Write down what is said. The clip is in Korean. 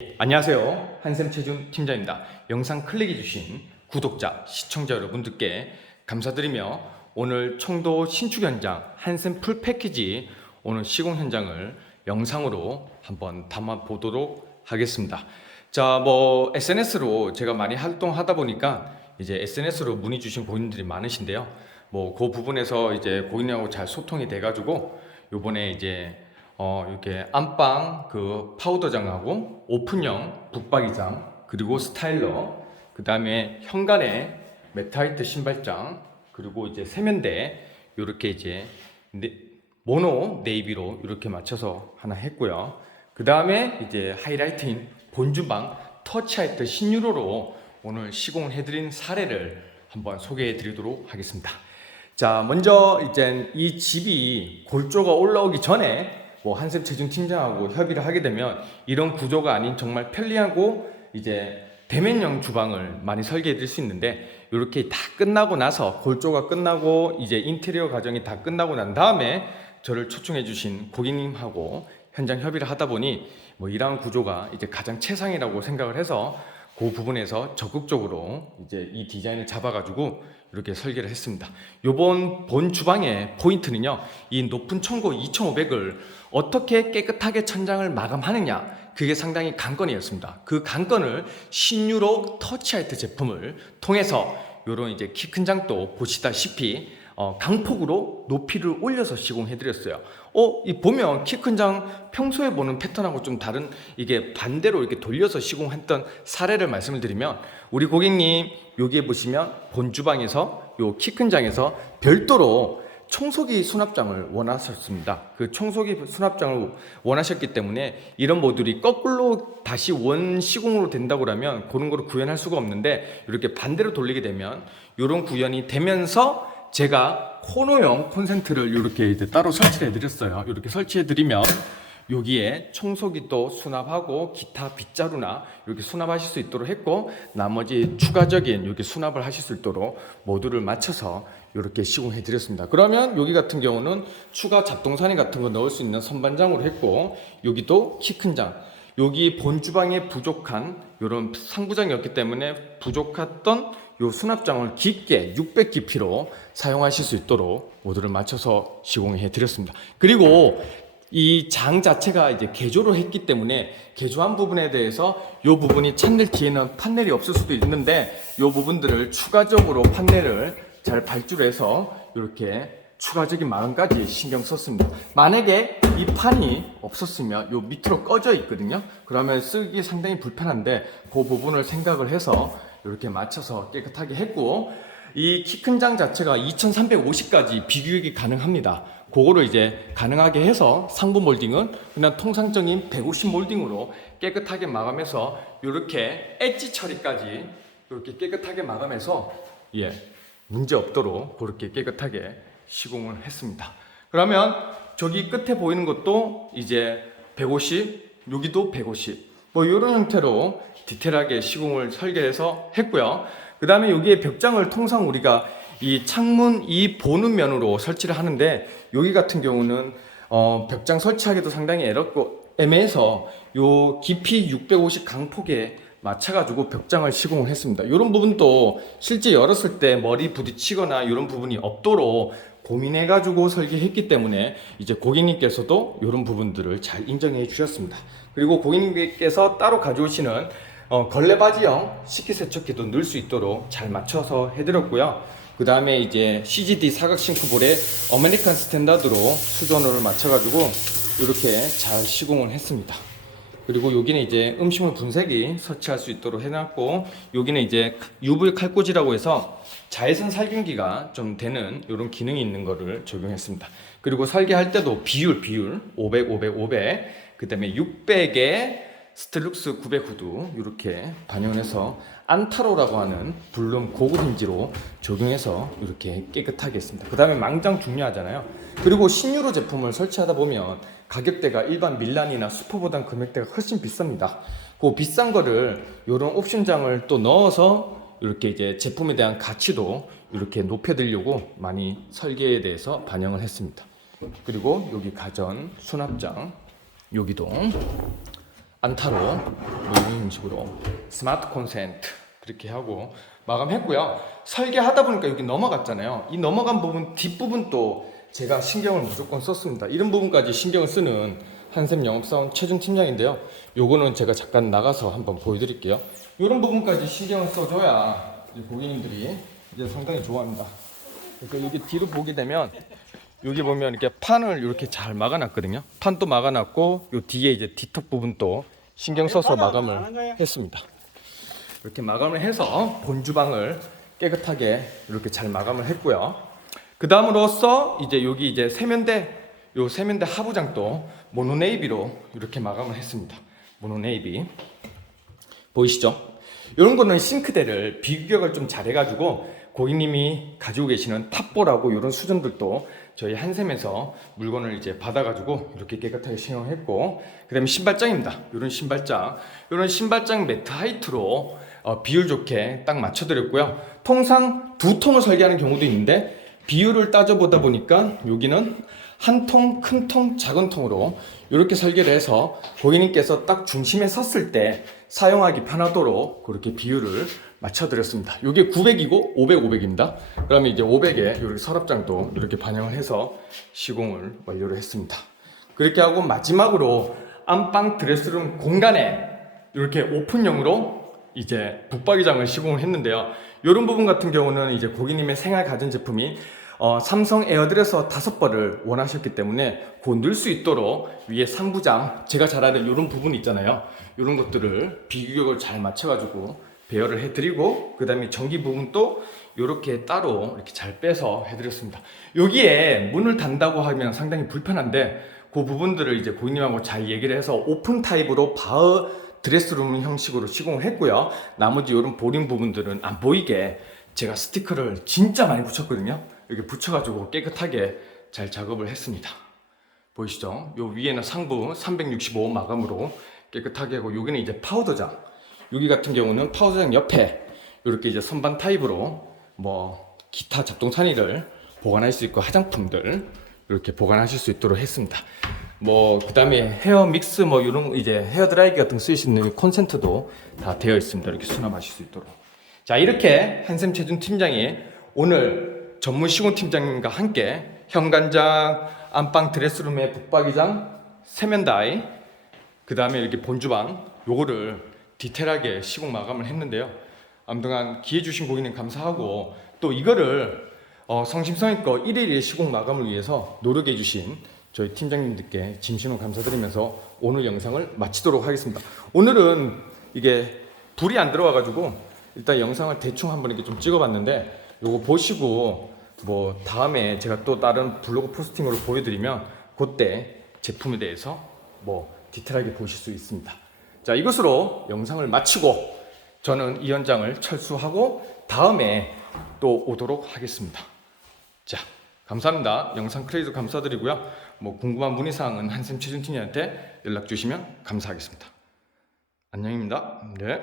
안녕하세요. 한샘체중 팀장입니다. 영상 클릭해주신 구독자, 시청자 여러분들께 감사드리며 오늘 청도 신축 현장 한샘 풀 패키지 오늘 시공 현장을 영상으로 한번 담아 보도록 하겠습니다. 자, SNS로 제가 많이 활동하다 보니까 이제 SNS로 문의 주신 고객님들이 많으신데요. 그 부분에서 이제 고객님하고 잘 소통이 돼가지고 요번에 이제 이렇게 안방 그 파우더장하고 오픈형 붙박이장 그리고 스타일러 그 다음에 현관에 메타이트 신발장 그리고 이제 세면대 이렇게 이제 모노 네이비로 이렇게 맞춰서 하나 했고요. 그 다음에 이제 하이라이트인 본주방 터치하이트 신유로로 오늘 시공을 해드린 사례를 한번 소개해 드리도록 하겠습니다. 자, 먼저 이제 이 집이 골조가 올라오기 전에 한샘 체중 팀장하고 협의를 하게 되면 이런 구조가 아닌 정말 편리하고 이제 대면형 주방을 많이 설계해 드릴 수 있는데 이렇게 다 끝나고 나서 골조가 끝나고 이제 인테리어 과정이 다 끝나고 난 다음에 저를 초청해 주신 고객님하고 현장 협의를 하다 보니 이러한 구조가 이제 가장 최상이라고 생각을 해서 그 부분에서 적극적으로 이제 이 디자인을 잡아가지고 이렇게 설계를 했습니다. 요번 본 주방의 포인트는요, 이 높은 청고 2500을 어떻게 깨끗하게 천장을 마감하느냐, 그게 상당히 관건이었습니다. 그 관건을 신유로 터치하이트 제품을 통해서 요런 이제 키 큰 장도 보시다시피 강폭으로 높이를 올려서 시공해드렸어요. 이 보면 키 큰 장 평소에 보는 패턴하고 좀 다른 이게 반대로 이렇게 돌려서 시공했던 사례를 말씀을 드리면 우리 고객님 여기에 보시면 본 주방에서 요 키 큰 장에서 별도로 청소기 수납장을 원하셨습니다. 그 청소기 수납장을 원하셨기 때문에 이런 모듈이 거꾸로 다시 원 시공으로 된다고 하면 그런 거를 구현할 수가 없는데 이렇게 반대로 돌리게 되면 이런 구현이 되면서 제가 코너형 콘센트를 이렇게 이제 따로 설치해 드렸어요. 이렇게 설치해 드리면 여기에 청소기도 수납하고 기타 빗자루나 이렇게 수납하실 수 있도록 했고 나머지 추가적인 이렇게 수납을 하실 수 있도록 모듈을 맞춰서 이렇게 시공해 드렸습니다. 그러면 여기 같은 경우는 추가 잡동사니 같은 거 넣을 수 있는 선반장으로 했고 여기도 키 큰 장 여기 본 주방에 부족한 이런 상부장이었기 때문에 부족했던 요 수납장을 깊게 600 깊이로 사용하실 수 있도록 모듈을 맞춰서 시공해 드렸습니다. 그리고 이 장 자체가 이제 개조를 했기 때문에 개조한 부분에 대해서 이 부분이 찬넬 뒤에는 판넬이 없을 수도 있는데 이 부분들을 추가적으로 판넬을 잘 발주해서 이렇게 추가적인 마감까지 신경 썼습니다. 만약에 이 판이 없었으면 요 밑으로 꺼져 있거든요. 그러면 쓰기 상당히 불편한데 그 부분을 생각을 해서 이렇게 맞춰서 깨끗하게 했고 이 키 큰 장 자체가 2350까지 비교육이 가능합니다. 그거를 이제 가능하게 해서 상부 몰딩은 그냥 통상적인 150 몰딩으로 깨끗하게 마감해서 이렇게 엣지 처리까지 이렇게 깨끗하게 마감해서 문제 없도록 그렇게 깨끗하게 시공을 했습니다. 그러면 저기 끝에 보이는 것도 이제 150, 여기도 150 이런 형태로 디테일하게 시공을 설계해서 했고요. 그 다음에 여기에 벽장을 통상 우리가 이 창문 이 보는 면으로 설치를 하는데 여기 같은 경우는 벽장 설치하기도 상당히 애매해서 요 깊이 650 강폭에 맞춰가지고 벽장을 시공을 했습니다. 이런 부분도 실제 열었을 때 머리 부딪히거나 이런 부분이 없도록 고민해가지고 설계했기 때문에 이제 고객님께서도 이런 부분들을 잘 인정해 주셨습니다. 그리고 고객님께서 따로 가져오시는 걸레바지형 식기세척기도 넣을 수 있도록 잘 맞춰서 해드렸고요. 그 다음에 이제 CGD 사각 싱크볼에 아메리칸 스탠다드로 수전호를 맞춰가지고 이렇게 잘 시공을 했습니다. 그리고 여기는 이제 음식물 분쇄기 설치할 수 있도록 해놨고 여기는 이제 UV 칼꽂이라고 해서 자외선 살균기가 좀 되는 이런 기능이 있는 거를 적용했습니다. 그리고 설계할 때도 비율 500, 500, 500 그 다음에 600에 스텔룩스 900 후드 이렇게 반영해서 안타로라고 하는 블룸 고급 힌지로 적용해서 이렇게 깨끗하게 했습니다. 그 다음에 망장 중요하잖아요. 그리고 신유로 제품을 설치하다 보면 가격대가 일반 밀란이나 슈퍼보단 금액대가 훨씬 비쌉니다. 그 비싼 거를 이런 옵션장을 또 넣어서 이렇게 이제 제품에 대한 가치도 이렇게 높여드리려고 많이 설계에 대해서 반영을 했습니다. 그리고 여기 가전 수납장 여기도 안타로 뭐 이런 식으로 스마트 콘센트 그렇게 하고 마감했고요. 설계하다 보니까 여기 넘어갔잖아요. 이 넘어간 부분 뒷부분도 제가 신경을 무조건 썼습니다. 이런 부분까지 신경을 쓰는 한샘 영업사원 최준 팀장인데요. 요거는 제가 잠깐 나가서 한번 보여드릴게요. 이런 부분까지 신경을 써줘야 이제 고객님들이 이제 상당히 좋아합니다. 그러니까 여기 뒤로 보게 되면 여기 보면 이렇게 판을 이렇게 잘 막아놨거든요. 판도 막아놨고 요 뒤에 이제 뒤턱 부분도 신경 써서 마감을 했습니다. 이렇게 마감을 해서 본 주방을 깨끗하게 이렇게 잘 마감을 했고요. 그 다음으로써 이제 여기 이제 세면대 하부장도 모노네이비로 이렇게 마감을 했습니다. 모노네이비 보이시죠? 이런 거는 싱크대를 비규격을 좀 잘해가지고 고객님이 가지고 계시는 탑볼하고 이런 수전들도 저희 한샘에서 물건을 이제 받아가지고 이렇게 깨끗하게 사용했고, 그 다음에 신발장입니다. 이런 신발장 매트 하이트로 비율 좋게 딱 맞춰드렸고요. 통상 두 통을 설계하는 경우도 있는데 비율을 따져보다 보니까 여기는 한 통, 큰 통, 작은 통으로 이렇게 설계를 해서 고객님께서 딱 중심에 섰을 때 사용하기 편하도록 그렇게 비율을 맞춰드렸습니다. 이게 900이고 500, 500입니다. 그러면 이제 500에 여기 서랍장도 이렇게 반영을 해서 시공을 완료를 했습니다. 그렇게 하고 마지막으로 안방 드레스룸 공간에 이렇게 오픈형으로 이제 붙박이장을 시공을 했는데요. 이런 부분 같은 경우는 이제 고객님의 생활 가전제품인 삼성 에어드레서 5벌을 원하셨기 때문에 그 넣을 수 있도록 위에 상부장, 제가 잘 아는 이런 부분 있잖아요. 이런 것들을 비규격을 잘 맞춰가지고 배열을 해드리고, 그 다음에 전기 부분도 이렇게 따로 이렇게 잘 빼서 해드렸습니다. 여기에 문을 단다고 하면 상당히 불편한데 그 부분들을 이제 고객님하고 잘 얘기를 해서 오픈 타입으로 바흐 드레스룸 형식으로 시공을 했고요. 나머지 이런 보링 부분들은 안 보이게 제가 스티커를 진짜 많이 붙였거든요. 이렇게 붙여가지고 깨끗하게 잘 작업을 했습니다. 보이시죠? 요 위에는 상부 365 마감으로 깨끗하게 하고, 여기는 이제 파우더장. 여기 같은 경우는 파우더장 옆에 이렇게 이제 선반 타입으로 뭐 기타 잡동 사니를 보관할 수 있고 화장품들 이렇게 보관하실 수 있도록 했습니다. 뭐 그다음에 헤어 믹스 뭐 이런 이제 헤어 드라이기 같은 거 쓰실 수 있는 콘센트도 다 되어 있습니다. 이렇게 수납하실 수 있도록. 자, 이렇게 한샘 최준 팀장이 오늘 전문 시공 팀장님과 함께 현관장, 안방 드레스룸의 붙박이장, 세면다이, 그 다음에 이렇게 본주방 요거를 디테일하게 시공 마감을 했는데요. 아무튼 기회 주신 고객님 감사하고, 또 이거를 성심성의껏 1일1 시공 마감을 위해서 노력해 주신 저희 팀장님들께 진심으로 감사드리면서 오늘 영상을 마치도록 하겠습니다. 오늘은 이게 불이 안 들어와 가지고 일단 영상을 대충 한번 이렇게 좀 찍어봤는데, 요거 보시고 뭐 다음에 제가 또 다른 블로그 포스팅으로 보여드리면 그때 제품에 대해서 뭐 디테일하게 보실 수 있습니다. 자, 이것으로 영상을 마치고 저는 이 현장을 철수하고 다음에 또 오도록 하겠습니다. 자, 감사합니다. 영상 크레이도 감사드리고요. 뭐 궁금한 문의사항은 한샘 최준 팀장한테 연락 주시면 감사하겠습니다. 안녕입니다. 네.